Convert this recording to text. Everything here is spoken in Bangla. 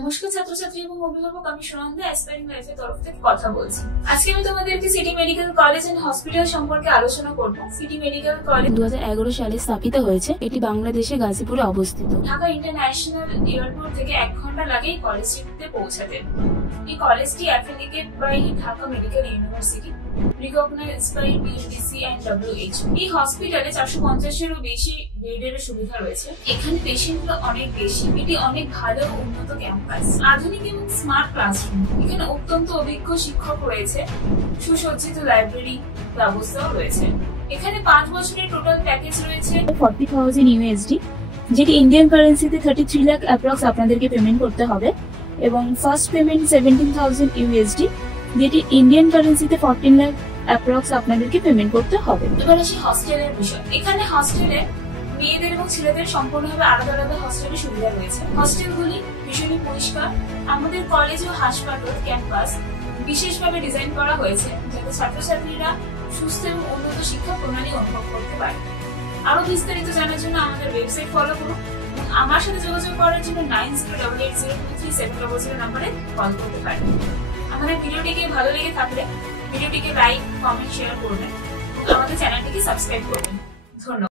নমস্কার ছাত্রছাত্রী এবং অভিভাবক, আমি সুনন্দা অ্যাসপায়ারিং লাইফের তরফ থেকে কথা বলছি। আজকে আমি তোমাদেরকে city medical college and hospital সম্পর্কে আলোচনা করব। সিটি মেডিকেল কলেজ 2011 সালে স্থাপিত হয়েছে। এটি বাংলাদেশে গাজীপুরে অবস্থিত। ঢাকা ইন্টারন্যাশনাল এয়ারপোর্ট থেকে 1 ঘন্টা লাগে এই কলেজটিতে পৌঁছাতে। এই কলেজটি affiliated by Dhaka medical university, recognised by BMDC and WHO। এই হসপিটালে 450 এরও বেশি বেডের সুবিধা রয়েছে। এখানে পেশেন্টগুলো অনেক বেশি। এটি অনেক ভালো উন্নত ক্যাম্পাস, আধুনিক এবং স্মার্ট ক্লাসরুম। এখানে অত্যন্ত অভিজ্ঞ শিক্ষক রয়েছে, সুসজ্জিত লাইব্রেরি ব্যবস্থাও রয়েছে। এখানে 5 বছরের টোটাল প্যাকেজ রয়েছে 40,000 USD, যেটি ইন্ডিয়ান কারেন্সিতে 33 লাখ অ্যাপ্রক্স আপনাদেরকে পেমেন্ট করতে হবে, এবং ফার্স্ট পেমেন্ট 17,000 USD, যেটি ইন্ডিয়ান কারেন্সিতে 14 লাখ অ্যাপ্রক্স আপনাদেরকে পেমেন্ট করতে হবে। এবার আসি হস্টেলের বিষয়। এখানে হস্টেলে মেয়েদের এবং ছেলেদের সম্পূর্ণভাবে আলাদা আলাদা হস্টেলের সুবিধা রয়েছে। হস্টেলগুলি ভীষণই পরিষ্কার। আমাদের কলেজ ও হাসপাতাল ক্যাম্পাস বিশেষভাবে ডিজাইন করা হয়েছে যাতে ছাত্রছাত্রীরা সুস্থ এবং উন্নত শিক্ষা প্রণালী অনুভব করতে পারে। আরো বিস্তারিত জানার জন্য আমাদের ওয়েবসাইট ফলো করুন এবং আমার সাথে যোগাযোগ করার জন্য 9088023700 নম্বরে কল করতে পারেন। আমাদের ভিডিওটিকে ভালো লেগে থাকলে ভিডিওটিকে লাইক, কমেন্ট, শেয়ার করবেন এবং আমাদের চ্যানেলটিকে সাবস্ক্রাইব করবেন। ধন্যবাদ।